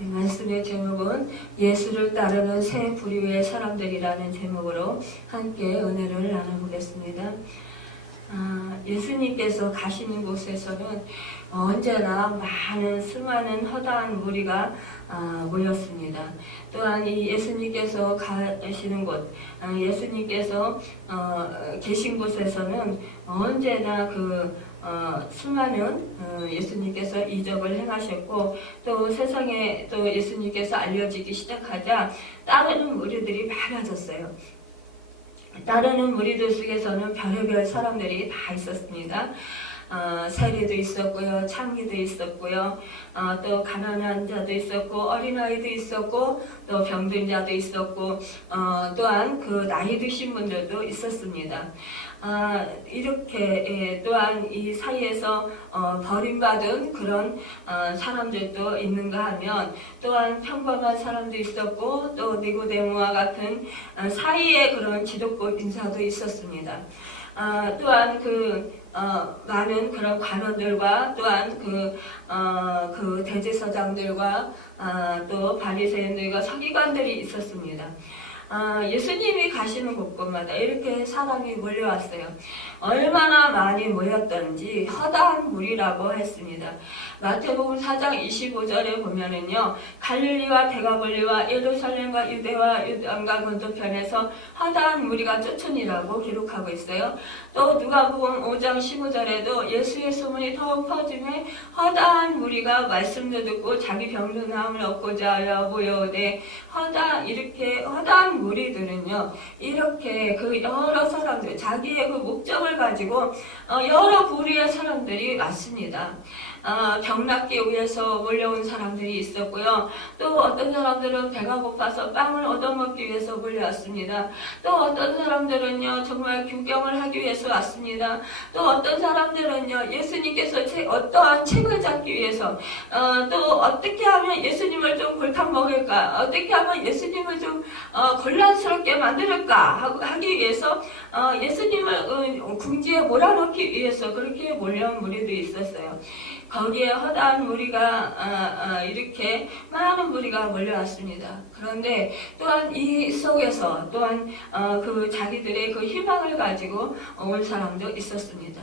말씀의 제목은 예수를 따르는 새 부류의 사람들이라는 제목으로 함께 은혜를 나눠보겠습니다. 예수님께서 가시는 곳에서는 언제나 많은 수많은 허다한 무리가 모였습니다. 또한 이 예수님께서 가시는 곳, 예수님께서 계신 곳에서는 언제나 수많은 예수님께서 이적을 행하셨고, 또 세상에 또 예수님께서 알려지기 시작하자 따르는 무리들이 많아졌어요. 따르는 무리들 속에서는 별의별 사람들이 다 있었습니다. 세리도 있었고요, 창기도 있었고요, 또 가난한 자도 있었고, 어린아이도 있었고, 또 병든 자도 있었고, 또한 나이 드신 분들도 있었습니다. 이렇게 또한 이 사이에서 버림받은 그런 사람들도 있는가 하면, 또한 평범한 사람도 있었고, 또 니고데모와 같은 사이에 그런 기독교 인사도 있었습니다. 또한 많은 그런 관원들과 또한 대제사장들과 또 바리새인들과 서기관들이 있었습니다. 예수님이 가시는 곳곳마다 이렇게 사람이 몰려왔어요. 얼마나 많이 모였던지 허다한 무리라고 했습니다. 마태복음 4장 25절에 보면은요, 갈릴리와 데가볼리와 예루살렘과 유대와 요단강 건너편에서 허다한 무리가 쫓으니라고 기록하고 있어요. 또 누가복음 5장 15절에도 예수의 소문이 더욱 퍼지매 허다한 무리가 말씀도 듣고 자기 병든 나음을 얻고자 하여 모여오되, 이렇게 허다한 무리들은요, 이렇게 여러 사람들, 자기의 목적을 가지고 여러 부류의 사람들이 왔습니다. 병 낫기 위해서 몰려온 사람들이 있었고요. 또 어떤 사람들은 배가 고파서 빵을 얻어먹기 위해서 몰려왔습니다. 또 어떤 사람들은요, 정말 구경을 하기 위해서 왔습니다. 또 어떤 사람들은요, 예수님께서 어떠한 책을 잡기 위해서, 또 어떻게 하면 예수님을 좀 골탕 먹을까, 어떻게 하면 예수님을 좀 곤란스럽게 만들까 하기 위해서 예수님을 궁지에 몰아넣기 위해서 그렇게 몰려온 무리도 있었어요. 거기에 허다한 무리가 이렇게 많은 무리가 몰려왔습니다. 그런데 또한 이 속에서 또한 자기들의 희망을 가지고 온 사람도 있었습니다.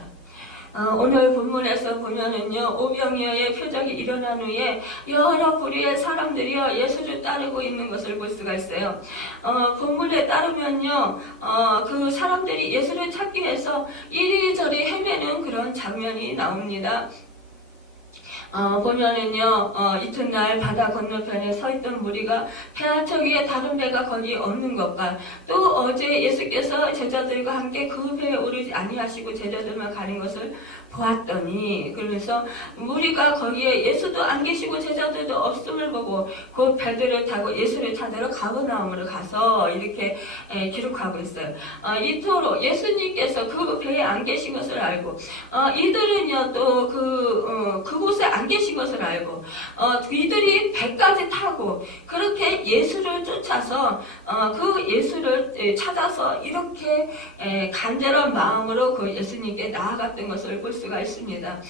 오늘 본문에서 보면은요, 오병이어의 표적이 일어난 후에 여러 부류의 사람들이요, 예수를 따르고 있는 것을 볼 수가 있어요. 본문에 따르면요, 그 사람들이 예수를 찾기 위해서 이리저리 헤매는 그런 장면이 나옵니다. 보면은요, 이튿날 바다 건너편에 서 있던 무리가 배 한 척 위에 다른 배가 거기 없는 것과, 또 어제 예수께서 제자들과 함께 그 배에 오르지 아니하시고 제자들만 가는 것을 보았더니, 그러면서 무리가 거기에 예수도 안 계시고 제자들도 없음을 보고 그 배들을 타고 예수를 찾으러 가버나움으로 가서 이렇게 기록하고 있어요. 이토록 예수님께서 그 배에 안 계신 것을 알고, 이들은요 또 그곳에 안 계신 것을 알고, 이들이 배까지 타고 그렇게 예수를 쫓아서 그 예수를 찾아서 이렇게 간절한 마음으로 그 예수님께 나아갔던 것을 볼 수가 있습니다.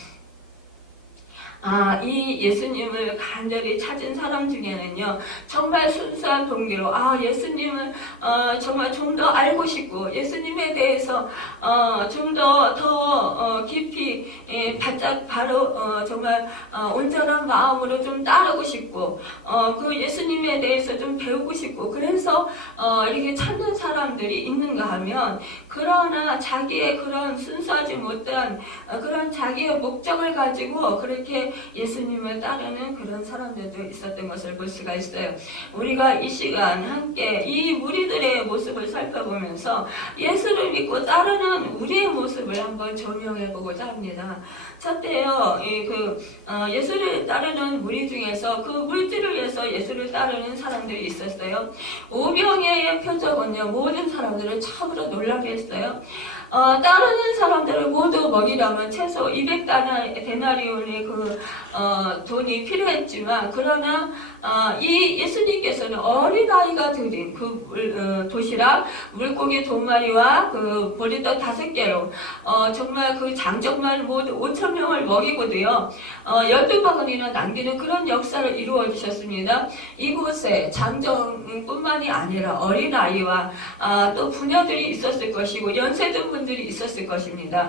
이 예수님을 간절히 찾은 사람 중에는요, 정말 순수한 동기로 예수님을 정말 좀 더 알고 싶고, 예수님에 대해서 좀 더 깊이 바짝 바로 정말 온전한 마음으로 좀 따르고 싶고, 그 예수님에 대해서 좀 배우고 싶고, 그래서 이렇게 찾는 사람들이 있는가 하면, 그러나 자기의 그런 순수하지 못한 그런 자기의 목적을 가지고 그렇게 예수님을 따르는 그런 사람들도 있었던 것을 볼 수가 있어요. 우리가 이 시간 함께 이 무리들의 모습을 살펴보면서 예수를 믿고 따르는 우리의 모습을 한번 조명해보고자 합니다. 첫째요, 예수를 따르는 무리 중에서 그 물질을 위해서 예수를 따르는 사람들이 있었어요. 오병이어의 표적은요, 모든 사람들을 참으로 놀라게 했어요. 따르는 사람들을 모두 먹이려면 최소 200데나리온의 돈이 필요했지만, 그러나 이 예수님께서는 어린아이가 드린 그 도시락, 물고기 2마리와 그 보리떡 5개로 정말 그 장정말 모두 5,000명을 먹이고도요, 12바구니나 남기는 그런 역사를 이루어 주셨습니다. 이곳에 장정뿐만이 아니라 어린아이와 또 부녀들이 있었을 것이고 연세든 분들이 있었을 것입니다.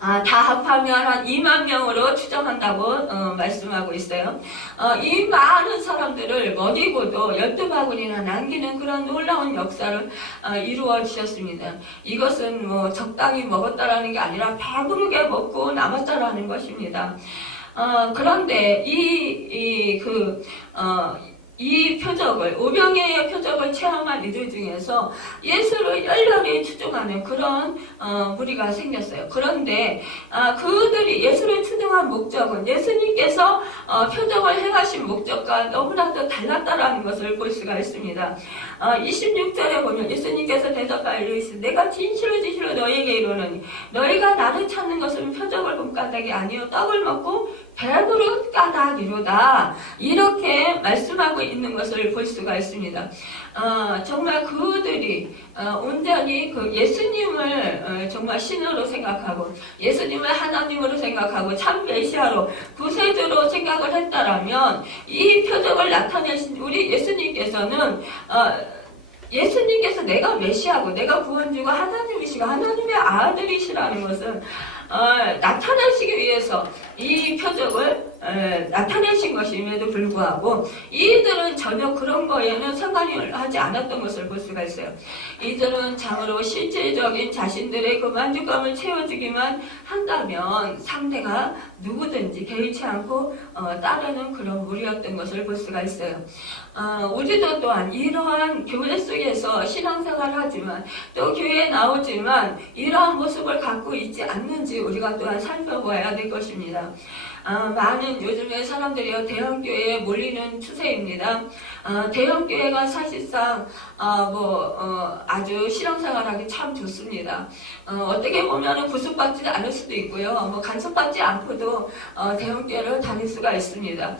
다 합하면 한 2만 명으로 추정한다고 말씀하고 있어요. 이 많은 사람들을 먹이고도 12바구니나 남기는 그런 놀라운 역사를 이루어 주셨습니다. 이것은 뭐 적당히 먹었다라는 게 아니라 배부르게 먹고 남았다라는 것입니다. 그런데 이 표적을, 오병이어의 표적을 체험한 이들 중에서 예수를 열렬히 추종하는 그런 무리가 생겼어요. 그런데 그들이 예수를 추종한 목적은 예수님께서 표적을 행하신 목적과 너무나도 달랐다라는 것을 볼 수가 있습니다. 26절에 보면 예수님께서 대답하여 이르시되 내가 진실로 진실로 너희에게 이르노니 너희가 나를 찾는 것은 표적을 본 까닭이 아니요 떡을 먹고 배부른 까닭이로다. 이렇게 말씀하고 있는 것을 볼 수가 있습니다. 정말 그들이 온전히 그 예수님을 정말 신으로 생각하고 예수님을 하나님으로 생각하고 참 메시아로 구세주로 생각을 했다라면 이 표적을 나타내신 우리 예수님께서는 예수님께서 내가 메시아고 내가 구원주고 하나님이시고 하나님의 아들이시라는 것을 나타내시기 위해서 이 표적을 나타내신 것임에도 불구하고 이들은 전혀 그런 거에는 상관이 하지 않았던 것을 볼 수가 있어요. 이들은 참으로 실질적인 자신들의 그 만족감을 채워주기만 한다면 상대가 누구든지 개의치 않고 따르는 그런 무리였던 것을 볼 수가 있어요. 우리도 또한 이러한 교회 속에서 신앙생활을 하지만 또 교회에 나오지만 이러한 모습을 갖고 있지 않는지 우리가 또한 살펴봐야 될 것입니다. 많은 요즘에 사람들이 대형교회에 몰리는 추세입니다. 대형교회가 사실상 아주 신앙생활하기 참 좋습니다. 어떻게 보면 구속받지 않을 수도 있고요. 간섭받지 않고도 대형교회를 다닐 수가 있습니다.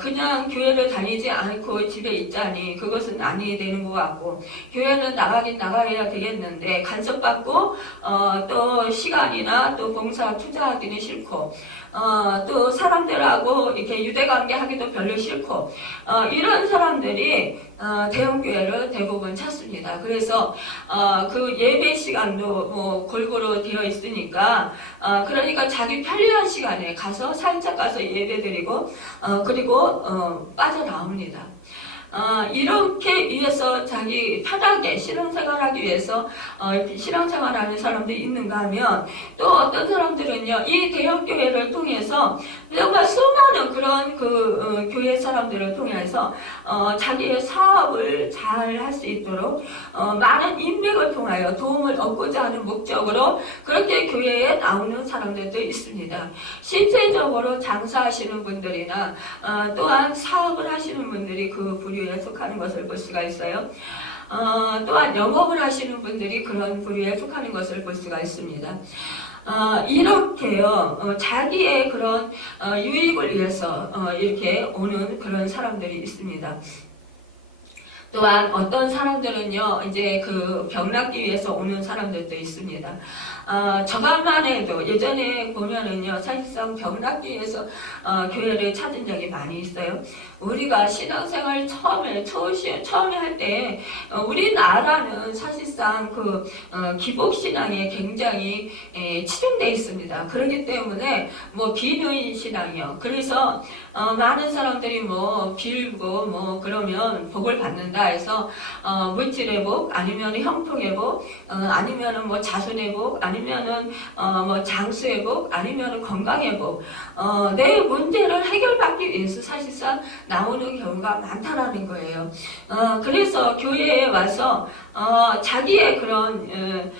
그냥 교회를 다니지 않고 집에 있자니 그것은 아니 되는 것 같고, 교회는 나가긴 나가야 되겠는데 간섭받고 또 시간이나 또 봉사 투자하기는 싫고 또 사람들하고 이렇게 유대관계 하기도 별로 싫고 이런 사람들이 대형교회를 대부분 찾습니다. 그래서 그 예배 시간도 골고루 되어 있으니까 그러니까 자기 편리한 시간에 가서 살짝 가서 예배 드리고 그리고 빠져나옵니다. 이렇게 위해서 자기 편하게 신앙생활하기 위해서 신앙생활하는 사람들이 있는가 하면, 또 어떤 사람들은요 이 대형교회를 통해서 정말 수많은 그런 교회 사람들을 통해서 자기의 사업을 잘 할 수 있도록 많은 인맥을 통하여 도움을 얻고자 하는 목적으로 그렇게 교회에 나오는 사람들도 있습니다. 실제적으로 장사하시는 분들이나 또한 사업을 하시는 분들이 그 부류에 속하는 것을 볼 수가 있어요. 또한 영업을 하시는 분들이 그런 부류에 속하는 것을 볼 수가 있습니다. 이렇게요, 자기의 그런 유익을 위해서 이렇게 오는 그런 사람들이 있습니다. 또한 어떤 사람들은요, 이제 그 병 낫기 위해서 오는 사람들도 있습니다. 저것만 해도 예전에 보면은요, 사실상 병 낫기 위해서 교회를 찾은 적이 많이 있어요. 우리가 신앙생활 처음에 할 때 우리나라는 사실상 그 기복신앙에 굉장히 치중되어 있습니다. 그렇기 때문에 비누인 신앙이요. 그래서 많은 사람들이 빌고 그러면 복을 받는다 해서 물질의 복, 아니면 형통의 복, 아니면 자손의 복, 아니면은 장수의 복, 아니면 건강의 복, 내 문제를 해결받기 위해서 사실상 나오는 경우가 많다라는 거예요. 그래서 교회에 와서 자기의 그런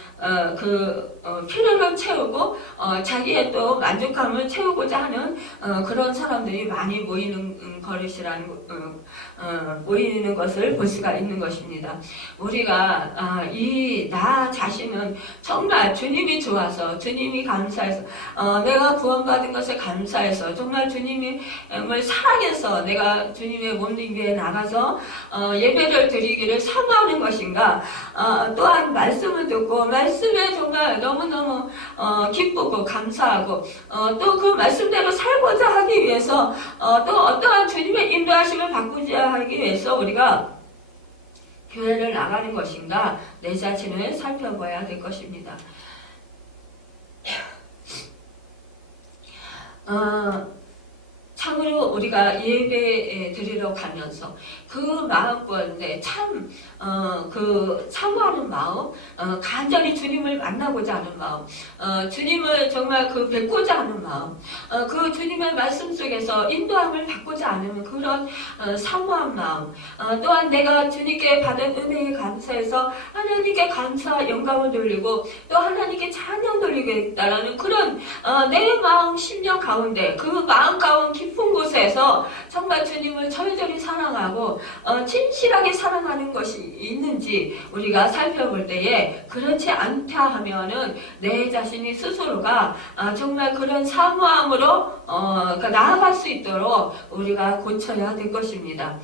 필요를 채우고 자기의 또 만족감을 채우고자 하는 그런 사람들이 많이 모이는 모이는 것을 볼 수가 있는 것입니다. 우리가 나 자신은 정말 주님이 좋아서, 주님이 감사해서, 내가 구원받은 것에 감사해서, 정말 주님을 사랑해서 내가 주님의 몸된 교회에 나가서 예배를 드리기를 사모하는 것인가, 또한 말씀을 듣고 말씀에 정말 너무너무 기쁘고 감사하고 또 그 말씀대로 살고자 하기 위해서 또 어떠한 주님의 인도하심을 바꾸자 하기 위해서 우리가 교회를 나가는 것인가, 내 자신을 살펴봐야 될 것입니다. 참으로 우리가 예배 드리러 가면서 그 마음 가운데 그 사모하는 마음, 간절히 주님을 만나고자 하는 마음, 주님을 정말 뵙고자 하는 마음, 그 주님의 말씀 속에서 인도함을 받고자 하는 그런 사모한 마음, 또한 내가 주님께 받은 은혜에 감사해서 하나님께 감사 영광을 돌리고 또 하나님께 찬양 돌리겠다라는 그런 내 마음 심령 가운데, 그 마음 가운데 깊은 곳에서 정말 주님을 절절히 사랑하고 진실하게 사랑하는 것이 있는지 우리가 살펴볼 때에, 그렇지 않다 하면은 내 자신이 스스로가 정말 그런 사모함으로 나아갈 수 있도록 우리가 고쳐야 될 것입니다.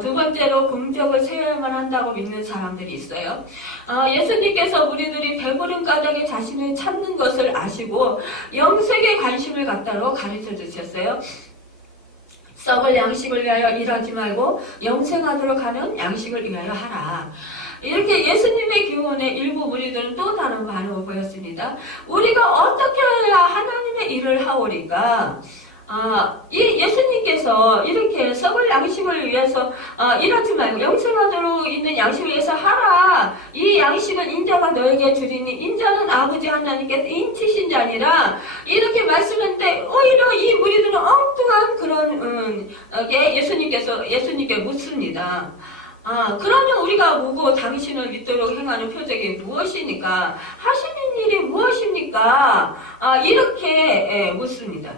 두 번째로 공적을 세워야만 한다고 믿는 사람들이 있어요. 예수님께서 우리들이 배부른 까닭에 자신을 찾는 것을 아시고 영생에 관심을 갖다로 가르쳐 주셨어요. 썩을 양식을 위하여 일하지 말고 영생하도록 하는 양식을 위하여 하라. 이렇게 예수님의 교훈에 일부 무리들은 또 다른 반응을 보였습니다. 우리가 어떻게 해야 하나님의 일을 하오리까? 예수님께서 이렇게 썩을 양식을 위해서 일하지 말고 영생하도록 있는 양식을 위해서 하라. 이 양식은 인자가 너에게 주리니 인자는 아버지 하나님께서 인치신 자니라. 이렇게 말씀했는데 오히려 이 무리들은 엉뚱한 그런 게 예수님께 묻습니다. 그러면 우리가 보고 당신을 믿도록 행하는 표적이 무엇이니까? 하시는 일이 무엇입니까? 이렇게 묻습니다.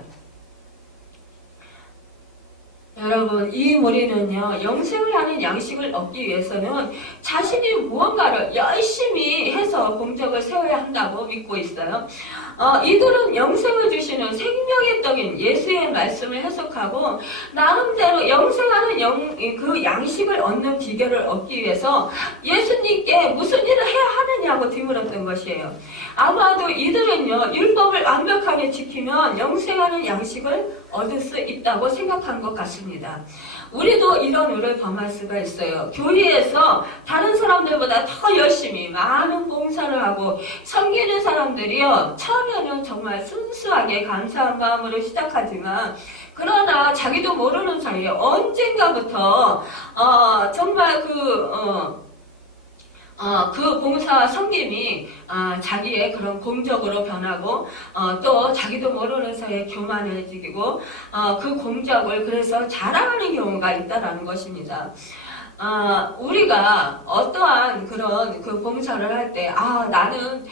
여러분, 이 무리는요, 영생을 하는 양식을 얻기 위해서는 자신이 무언가를 열심히 해서 공적을 세워야 한다고 믿고 있어요. 이들은 영생을 주시는 생명의 떡인 예수의 말씀을 해석하고 나름대로 영생하는 그 양식을 얻는 비결을 얻기 위해서 예수님께 무슨 일을 해야 하느냐고 뒤물었던 것이에요. 아마도 이들은요, 율법을 완벽하게 지키면 영생하는 양식을 얻을 수 있다고 생각한 것 같습니다. 우리도 이런 의를 범할 수가 있어요. 교회에서 다른 사람들보다 더 열심히 많은 봉사를 하고 섬기는 사람들이요, 처음에는 정말 순수하게 감사한 마음으로 시작하지만 그러나 자기도 모르는 사이에 언젠가부터 정말 그 봉사와 섬김이 자기의 그런 공적으로 변하고 또 자기도 모르는 사이에 교만해지고 그 공적을 그래서 자랑하는 경우가 있다라는 것입니다. 우리가 어떠한 그런 그 봉사를 할 때 나는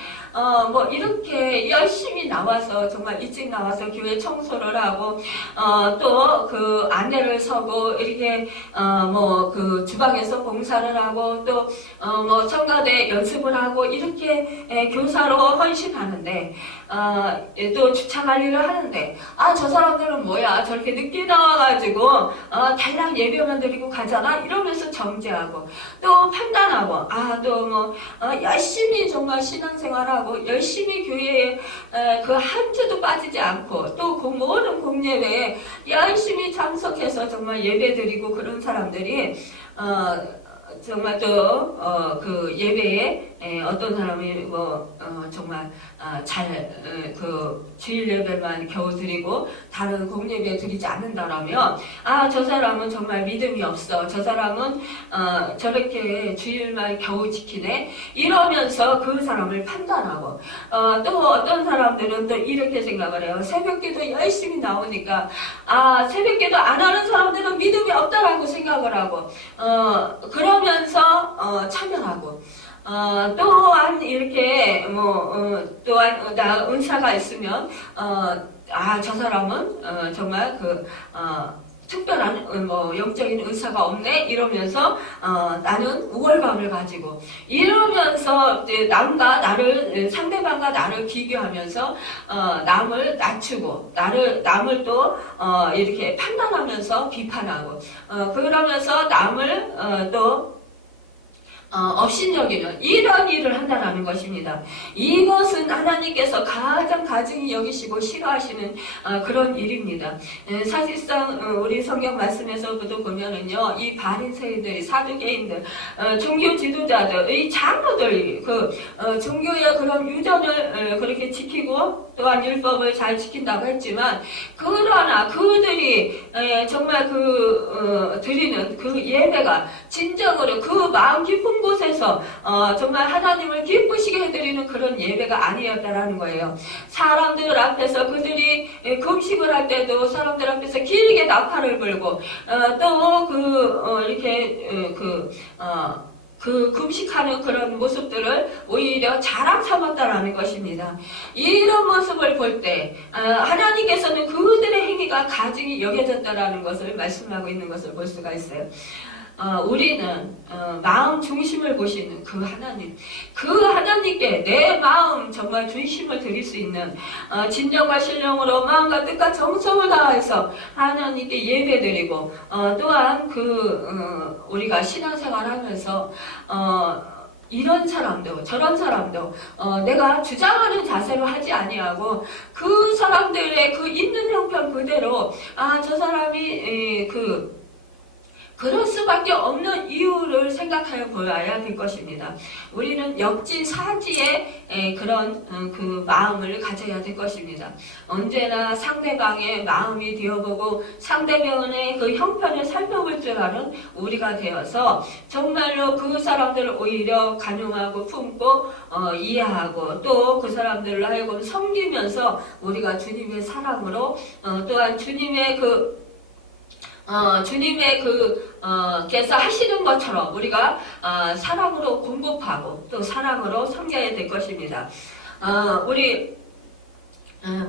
이렇게 열심히 나와서 정말 일찍 나와서 교회 청소를 하고 또 그 안내를 서고 이렇게 그 주방에서 봉사를 하고 또 청가대 연습을 하고 이렇게 교사로 헌신하는데 또 주차 관리를 하는데 저 사람들은 뭐야 저렇게 늦게 나와가지고 달랑 예배만 드리고 가잖아 이러면서 정죄하고 또 판단하고 또 열심히 정말 신앙생활하고 열심히 교회에 그 한 주도 빠지지 않고 또 그 모든 공예배에 열심히 참석해서 정말 예배 드리고 그런 사람들이 정말 또 그 예배에 어떤 사람이 정말 그 주일 예배만 겨우 드리고 다른 공예배 드리지 않는다라면 저 사람은 정말 믿음이 없어. 저 사람은 저렇게 주일만 겨우 지키네. 이러면서 그 사람을 판단하고 또 어떤 사람들은 또 이렇게 생각을 해요. 새벽기도 열심히 나오니까 새벽기도 안 하는 사람들은 믿음이 없다라고 생각을 하고 그러면서 참여하고 또한 이렇게 또한 은사가 있으면 저 사람은 정말 특별한 영적인 은사가 없네 이러면서 나는 우월감을 가지고 이러면서 이제 상대방과 나를 비교하면서 남을 낮추고 남을 또 이렇게 판단하면서 비판하고 그러면서 남을 또 업신여기는 이런 일을 한다는 것입니다. 이것은 하나님께서 가증히 여기시고 싫어하시는 그런 일입니다. 사실상 우리 성경 말씀에서도 보면은요, 이 바리새인들이 사두개인들, 종교 지도자들, 이 장로들이 종교의 그런 유전을 그렇게 지키고 또한 율법을 잘 지킨다고 했지만 그러나 그들이 정말 드리는 그 예배가 진정으로 그 마음 깊은 곳에서 정말 하나님을 기쁘시게 해드리는 그런 예배가 아니었다라는 거예요. 사람들 앞에서 그들이 금식을 할 때도 사람들 앞에서 길게 나팔을 불고 또 이렇게 금식하는 그런 모습들을 오히려 자랑 삼았다라는 것입니다. 이런 모습을 볼 때 하나님께서는 그들의 행위가 가증히 여겨졌다라는 것을 말씀하고 있는 것을 볼 수가 있어요. 우리는 마음 중심을 보시는 그 하나님께 내 마음 정말 중심을 드릴 수 있는 진정과 신령으로 마음과 뜻과 정성을 다해서 하나님께 예배드리고 또한 우리가 신앙생활하면서 이런 사람도 저런 사람도 내가 주장하는 자세로 하지 아니하고 그 사람들의 그 있는 형편 그대로 저 사람이 그럴 수밖에 없는 이유를 생각하여 보아야 될 것입니다. 우리는 역지사지의 그런 그 마음을 가져야 될 것입니다. 언제나 상대방의 마음이 되어보고 상대방의 그 형편을 살펴볼 줄 아는 우리가 되어서 정말로 그 사람들을 오히려 간용하고 품고 이해하고 또 그 사람들을 하여금 섬기면서 우리가 주님의 사랑으로 또한 주님의 께서 하시는 것처럼 우리가 사랑으로 공급하고 또 사랑으로 섬겨야 될 것입니다. 우리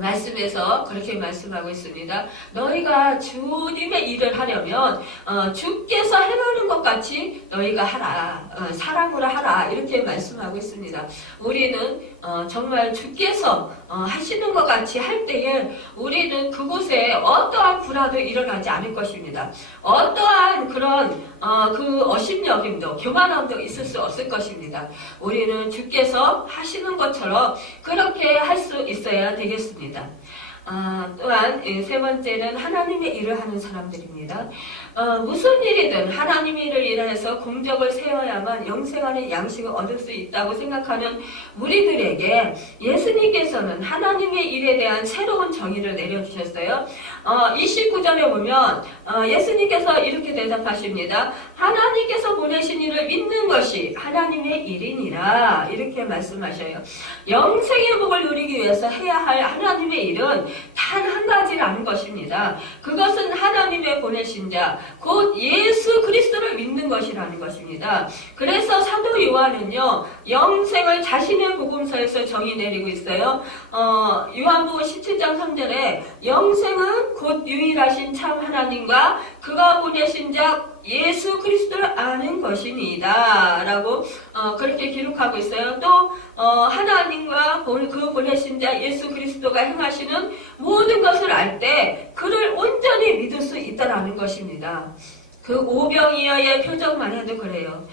말씀에서 그렇게 말씀하고 있습니다. 너희가 주님의 일을 하려면 주께서 행하는 것 같이 너희가 하라. 사랑으로 하라. 이렇게 말씀하고 있습니다. 우리는 정말 주께서 하시는 것 같이 할 때에 우리는 그곳에 어떠한 불화도 일어나지 않을 것입니다. 어떠한 그런 어심여김도 교만함도 있을 수 없을 것입니다. 우리는 주께서 하시는 것처럼 그렇게 할 수 있어야 되겠습니다. 또한 세 번째는 하나님의 일을 하는 사람들입니다. 무슨 일이든 하나님의 일을 일해서 공적을 세워야만 영생하는 양식을 얻을 수 있다고 생각하는 우리들에게 예수님께서는 하나님의 일에 대한 새로운 정의를 내려주셨어요. 29절에 보면 예수님께서 이렇게 대답하십니다. 하나님께서 보내신 일을 믿는 것이 하나님의 일이니라 이렇게 말씀하셔요. 영생의 복을 누리기 위해서 해야 할 하나님의 일은 단 한 가지라는 것입니다. 그것은 하나님의 보내신 자 곧 예수 그리스도를 믿는 것이라는 것입니다. 그래서 사도 요한은요 영생을 자신의 복음서에서 정의 내리고 있어요. 요한복음 17장 3절에 영생은 곧 유일하신 참 하나님과 그가 보내신 자 예수 그리스도를 아는 것이니이다 라고 그렇게 기록하고 있어요. 또 하나님과 그 보내신 자 예수 그리스도가 행하시는 모든 것을 알 때 그를 온전히 믿을 수 있다라는 것입니다. 그 오병이어의 표정만 해도 그래요.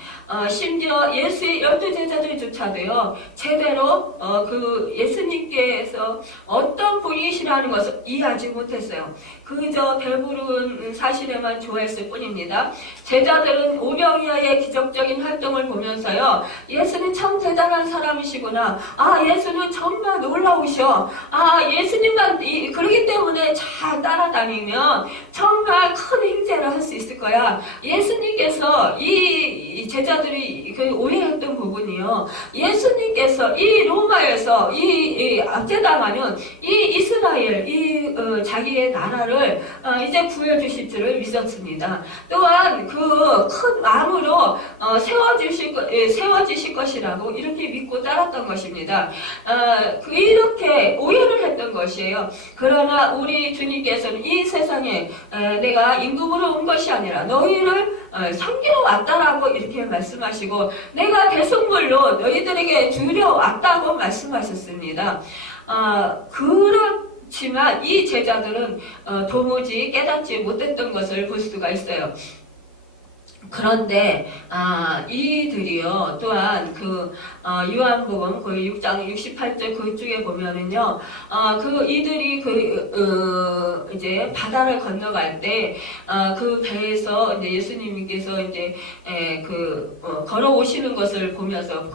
심지어 예수의 12제자들조차도요, 제대로 그 예수님께서 어떤 분이시라는 것을 이해하지 못했어요. 그저 배부른 사실에만 좋아했을 뿐입니다. 제자들은 오병이어의 기적적인 활동을 보면서요, 예수는 참 대단한 사람이시구나. 예수는 정말 놀라우셔. 예수님만 그러기 때문에 잘 따라다니면 정말 큰 행제를 할 수 있을 거야. 예수님께서 이 제자 제자들이 그 오해했던 부분이요. 예수님께서 이 로마에서 이 압제당하는 이 이스라엘 자기의 나라를 이제 구해주실 줄을 믿었습니다. 또한 그 큰 왕으로 세워지실 것이라고 이렇게 믿고 따랐던 것입니다. 이렇게 오해를 했던 것이에요. 그러나 우리 주님께서는 이 세상에 내가 임금으로 온 것이 아니라 너희를 섬기러 왔다라고 이렇게 말씀하시고 내가 대성물로 너희들에게 주려 왔다고 말씀하셨습니다. 그렇지만 이 제자들은 도무지 깨닫지 못했던 것을 볼 수가 있어요. 그런데 이들이요 또한 그 요한복음 그 6장 68절 그쪽에 보면은요 이들이 이제 바다를 건너갈 때 그 배에서 이제 예수님께서 이제 걸어오시는 것을 보면서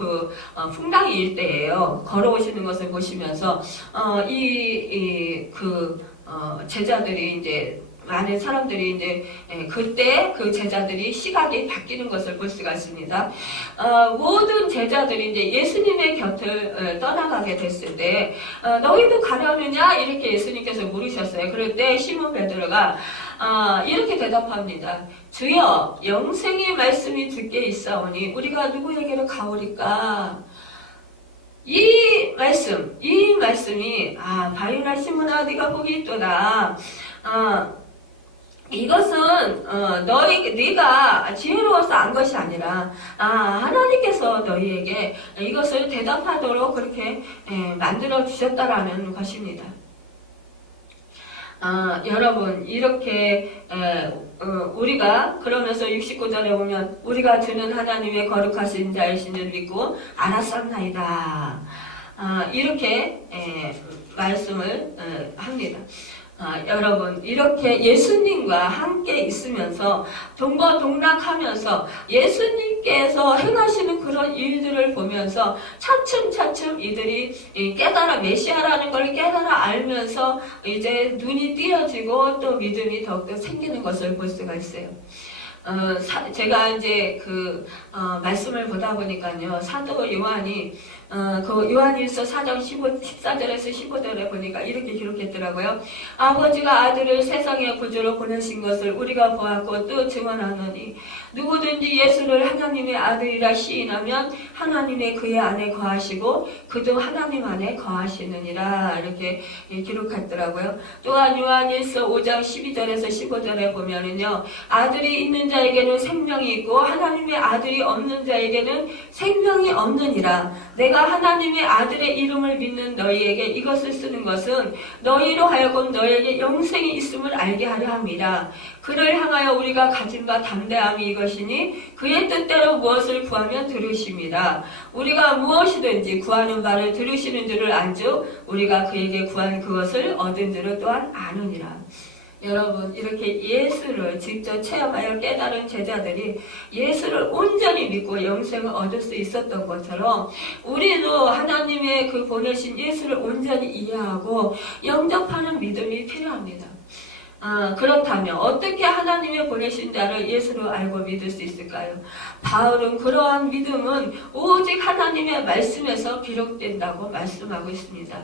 풍랑이 일 때예요. 걸어오시는 것을 보시면서 제자들이 이제 많은 사람들이 이제 그때 그 제자들이 시각이 바뀌는 것을 볼 수가 있습니다. 모든 제자들이 이제 예수님의 곁을 떠나가게 됐을 때 너희도 가려느냐 이렇게 예수님께서 물으셨어요. 그럴 때 시몬 베드로가 이렇게 대답합니다. 주여 영생의 말씀이 주께 있사오니 우리가 누구에게로 가오리까? 이 말씀이 바요나 시몬아 네가 거기 있도다. 이것은 네가 지혜로워서 안 것이 아니라 하나님께서 너희에게 이것을 대답하도록 그렇게 만들어 주셨다라는 것입니다. 여러분 이렇게 우리가 그러면서 69절에 보면 우리가 주는 하나님의 거룩하신 자이신 줄 믿고 알았었나이다. 이렇게 말씀을 합니다. 여러분 이렇게 예수님과 함께 있으면서 동거동락하면서 예수님께서 행하시는 그런 일들을 보면서 차츰차츰 이들이 깨달아 메시아라는 걸 깨달아 알면서 이제 눈이 띄어지고 또 믿음이 더욱더 생기는 것을 볼 수가 있어요. 제가 이제 말씀을 보다 보니까요, 사도 요한이, 요한일서 4장 14절에서 15절에 보니까 이렇게 기록했더라고요. 아버지가 아들을 세상의 구주로 보내신 것을 우리가 보았고 또 증언하노니 누구든지 예수를 하나님의 아들이라 시인하면 하나님의 그의 안에 거하시고 그도 하나님 안에 거하시느니라 이렇게 기록했더라고요. 또한 요한일서 5장 12절에서 15절에 보면은요, 아들이 있는 자에게는 생명이 있고 하나님의 아들이 없는 자에게는 생명이 없느니라. 내가 하나님의 아들의 이름을 믿는 너희에게 이것을 쓰는 것은 너희로 하여금 너희에게 영생이 있음을 알게 하려 합니다. 그를 향하여 우리가 가진 바 담대함이 이것이니 그의 뜻대로 무엇을 구하면 들으십니다. 우리가 무엇이든지 구하는 바를 들으시는 줄을 안즉 우리가 그에게 구한 그것을 얻은 줄을 또한 아느니라. 여러분 이렇게 예수를 직접 체험하여 깨달은 제자들이 예수를 온전히 믿고 영생을 얻을 수 있었던 것처럼 우리도 하나님의 그 보내신 예수를 온전히 이해하고 영접하는 믿음이 필요합니다. 그렇다면 어떻게 하나님의 보내신 자를 예수로 알고 믿을 수 있을까요? 바울은 그러한 믿음은 오직 하나님의 말씀에서 비롯된다고 말씀하고 있습니다.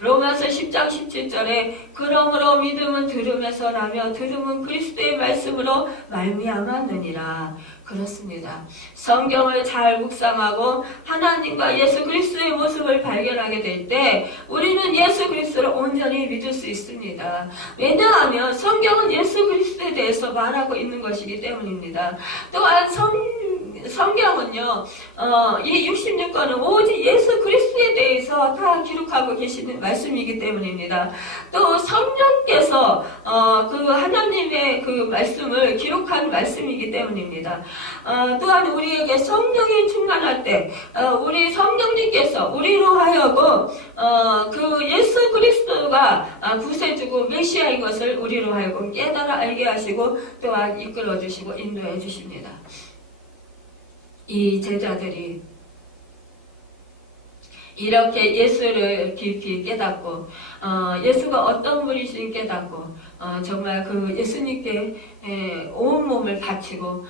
로마서 10장 17절에 그러므로 믿음은 들음에서 나며 들음은 그리스도의 말씀으로 말미암았느니라. 그렇습니다. 성경을 잘 묵상하고 하나님과 예수 그리스도의 모습을 발견하게 될 때 우리는 예수 그리스도를 온전히 믿을 수 있습니다. 왜냐하면 성경은 예수 그리스도에 대해서 말하고 있는 것이기 때문입니다. 또한 성경은요, 이 66권은 오직 예수 그리스도에 대해서 다 기록하고 계시는 말씀이기 때문입니다. 또 성령께서 그 하나님의 그 말씀을 기록한 말씀이기 때문입니다. 또한 우리에게 성령이 충만할 때 우리 성령님께서 우리로 하여금 그 예수 그리스도가 구세주고 메시아인 것을 우리로 하여금 깨달아 알게 하시고 또한 이끌어 주시고 인도해 주십니다. 이 제자들이 이렇게 예수를 깊이 깨닫고 예수가 어떤 분이신지 깨닫고 정말 그 예수님께 온 몸을 바치고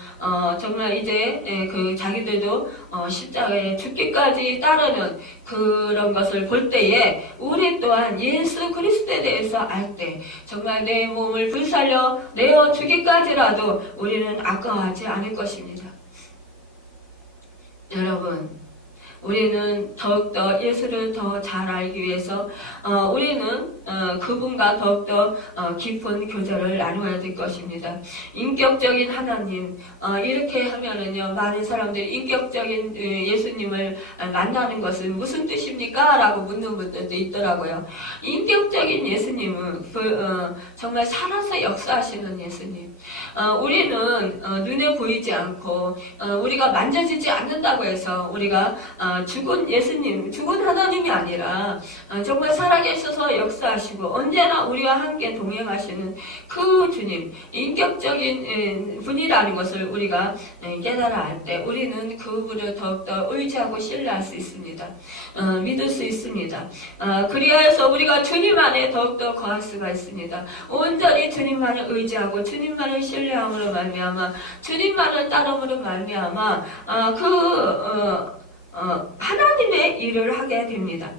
정말 이제 그 자기들도 십자가에 죽기까지 따르는 그런 것을 볼 때에 우리 또한 예수 그리스도에 대해서 알 때 정말 내 몸을 불살려 내어 주기까지라도 우리는 아까워하지 않을 것입니다. 여러분, 우리는 더욱더 예수를 더 잘 알기 위해서 우리는 그분과 더욱더 깊은 교제를 나누어야 될 것입니다. 인격적인 하나님, 이렇게 하면은요, 많은 사람들이 인격적인 예수님을 만나는 것은 무슨 뜻입니까? 라고 묻는 분들도 있더라고요. 인격적인 예수님은 정말 살아서 역사하시는 예수님. 우리는 눈에 보이지 않고 우리가 만져지지 않는다고 해서 우리가 죽은 예수님, 죽은 하나님이 아니라 정말 살아계셔서 역사하시고 언제나 우리와 함께 동행하시는 그 주님, 인격적인 분이라는 것을 우리가 깨달아 알 때 우리는 그분을 더욱더 의지하고 신뢰할 수 있습니다. 믿을 수 있습니다. 그리하여서 우리가 주님 안에 더욱더 거할 수가 있습니다. 온전히 주님만을 의지하고 주님만을 신뢰함으로 말미암아 주님만을 따름으로 말미암아 하나님의 일을 하게 됩니다.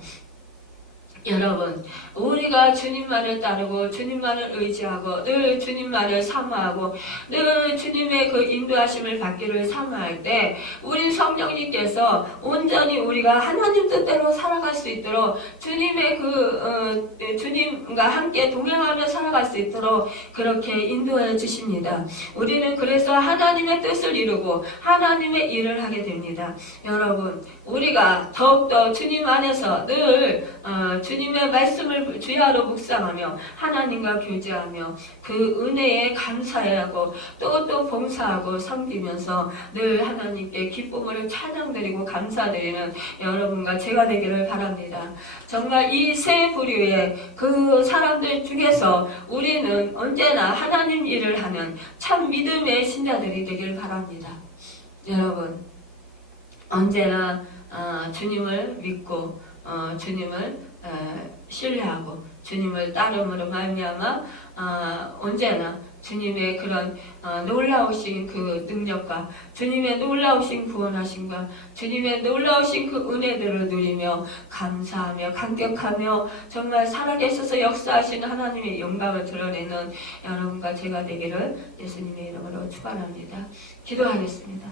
여러분, 우리가 주님만을 따르고 주님만을 의지하고 늘 주님만을 사모하고 늘 주님의 그 인도하심을 받기를 사모할 때 우리 성령님께서 온전히 우리가 하나님 뜻대로 살아갈 수 있도록 주님의 주님과 함께 동행하며 살아갈 수 있도록 그렇게 인도해 주십니다. 우리는 그래서 하나님의 뜻을 이루고 하나님의 일을 하게 됩니다. 여러분, 우리가 더욱더 주님 안에서 늘 주님의 말씀을 주야로 묵상하며 하나님과 교제하며 그 은혜에 감사하고 또 봉사하고 섬기면서 늘 하나님께 기쁨으로 찬양드리고 감사드리는 여러분과 제가 되기를 바랍니다. 정말 이 세 부류의 그 사람들 중에서 우리는 언제나 하나님 일을 하는 참 믿음의 신자들이 되기를 바랍니다. 여러분, 언제나 주님을 믿고 주님을 신뢰하고 주님을 따름으로 말미암아 언제나 주님의 그런 놀라우신 그 능력과 주님의 놀라우신 구원하심과 주님의 놀라우신 그 은혜들을 누리며 감사하며 감격하며 정말 살아계셔서 역사하시는 하나님의 영광을 드러내는 여러분과 제가 되기를 예수님의 이름으로 축원합니다. 기도하겠습니다.